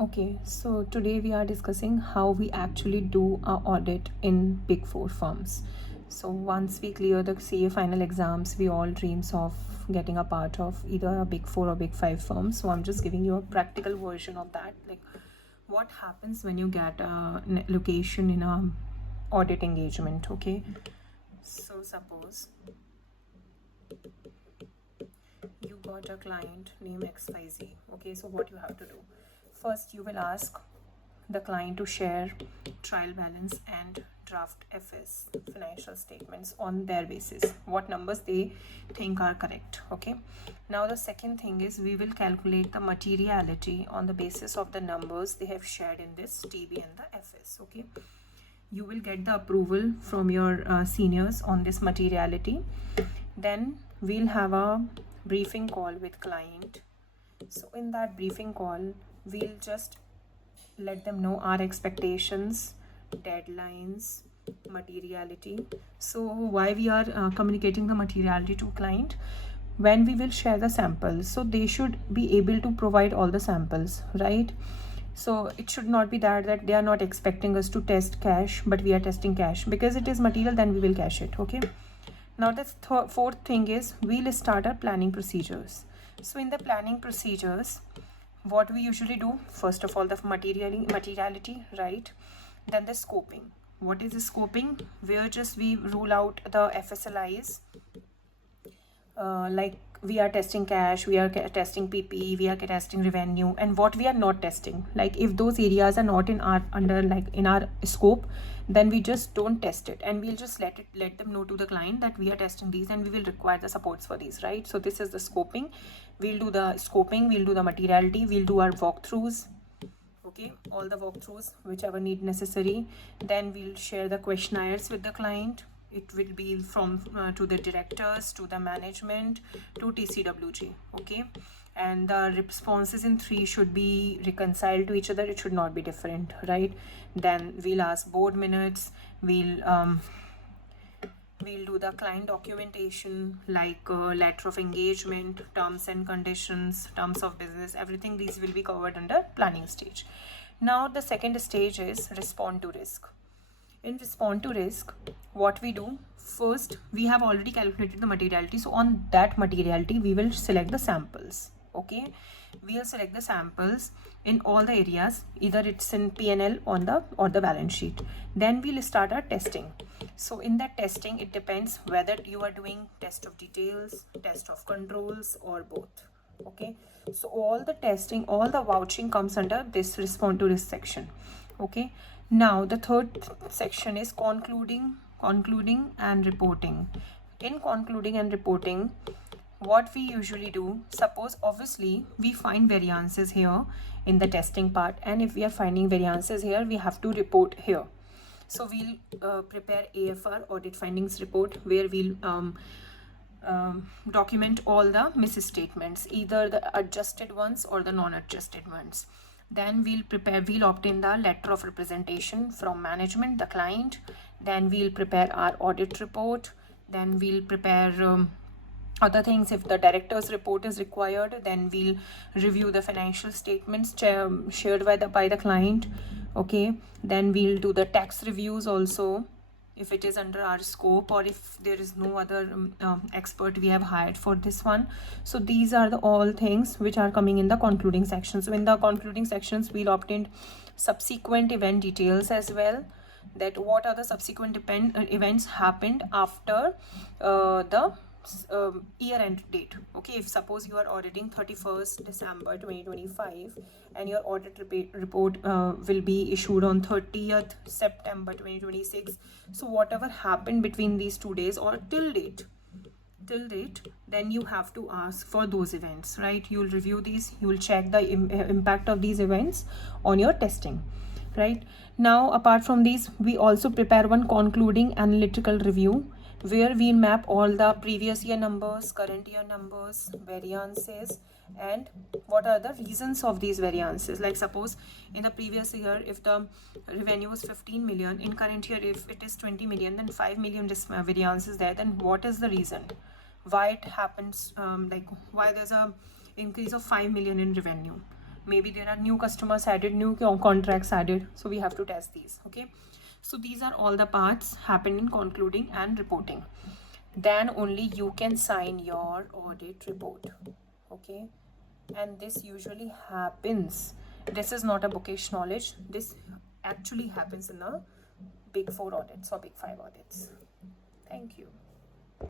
Okay, so today we are discussing how we actually do our audit in Big Four firms. So once we clear the CA final exams, we all dreams of getting a part of either a Big Four or Big Five firm. So I'm just giving you a practical version of that. Like what happens when you get a location in a audit engagement, okay? So suppose you got a client named XYZ. Okay, so what you have to do? First, you will ask the client to share trial balance and draft FS financial statements on their basis, what numbers they think are correct. Okay, now the second thing is we will calculate the materiality on the basis of the numbers they have shared in this TB and the FS. Okay, you will get the approval from your seniors on this materiality. Then we'll have a briefing call with client. So in that briefing call, we'll just let them know our expectations, deadlines, materiality. So why we are communicating the materiality to client? When we will share the samples, so they should be able to provide all the samples, right? So it should not be that they are not expecting us to test cash, but we are testing cash. Because it is material, then we will cash it. Okay, now the fourth thing is we'll start our planning procedures. So in the planning procedures, what we usually do, first of all, the materiality, right? Then the scoping. What is the scoping? Where just we rule out the FSLIs, like we are testing cash, we are testing PP, we are testing revenue, and what we are not testing. Like if those areas are not in our in our scope, then we just don't test it, and we'll just let them know to the client that we are testing these and we will require the supports for these, right? So this is the scoping. We'll do the scoping, we'll do the materiality, we'll do our walkthroughs. Okay, all the walkthroughs whichever need necessary. Then we'll share the questionnaires with the client. It will be from to the directors, to the management, to TCWG. Okay, and the responses in 3 should be reconciled to each other. It should not be different, right? Then we'll ask board minutes. We'll do the client documentation, like letter of engagement, terms and conditions, terms of business, everything. These will be covered under planning stage. Now the second stage is respond to risk. In respond to risk, what we do, first we have already calculated the materiality. So on that materiality, we will select the samples. Okay, we'll select the samples in all the areas, either it's in P&L on the or the balance sheet. Then we'll start our testing. So in that testing, it depends whether you are doing test of details, test of controls, or both. Okay, so all the testing, all the vouching comes under this respond to risk section. Okay, now the third section is concluding and reporting. In concluding and reporting, what we usually do, suppose obviously we find variances here in the testing part, and if we are finding variances here, we have to report here. So we'll prepare AFR, audit findings report, where we'll document all the misstatements, either the adjusted ones or the non-adjusted ones. Then we'll obtain the letter of representation from management, the client. Then we'll prepare our audit report. Then we'll prepare other things. If the director's report is required, then we'll review the financial statements shared by the client. Okay, then we'll do the tax reviews also, if it is under our scope, or if there is no other expert we have hired for this one. So these are the all things which are coming in the concluding section. So in the concluding sections, we'll obtain subsequent event details as well, that what are the subsequent events happened after the year end date. Okay, if suppose you are auditing 31st December 2025 and your audit report will be issued on 30th September 2026, so whatever happened between these 2 days or till date, then you have to ask for those events, right? You'll review these, you will check the impact of these events on your testing, right? Now apart from these, we also prepare one concluding analytical review, where we map all the previous year numbers, current year numbers, variances, and what are the reasons of these variances. Like suppose in the previous year, if the revenue was 15 million, in current year if it is 20 million, then 5 million variances there. Then what is the reason why it happens, like why there's a increase of 5 million in revenue? maybe there are new customers added, new contracts added, so we have to test these. Okay, so these are all the parts happen in concluding and reporting. Then only you can sign your audit report. Okay, and this usually happens, this is not a bookish knowledge, this actually happens in the big 4 audits or big 5 audits. Thank you.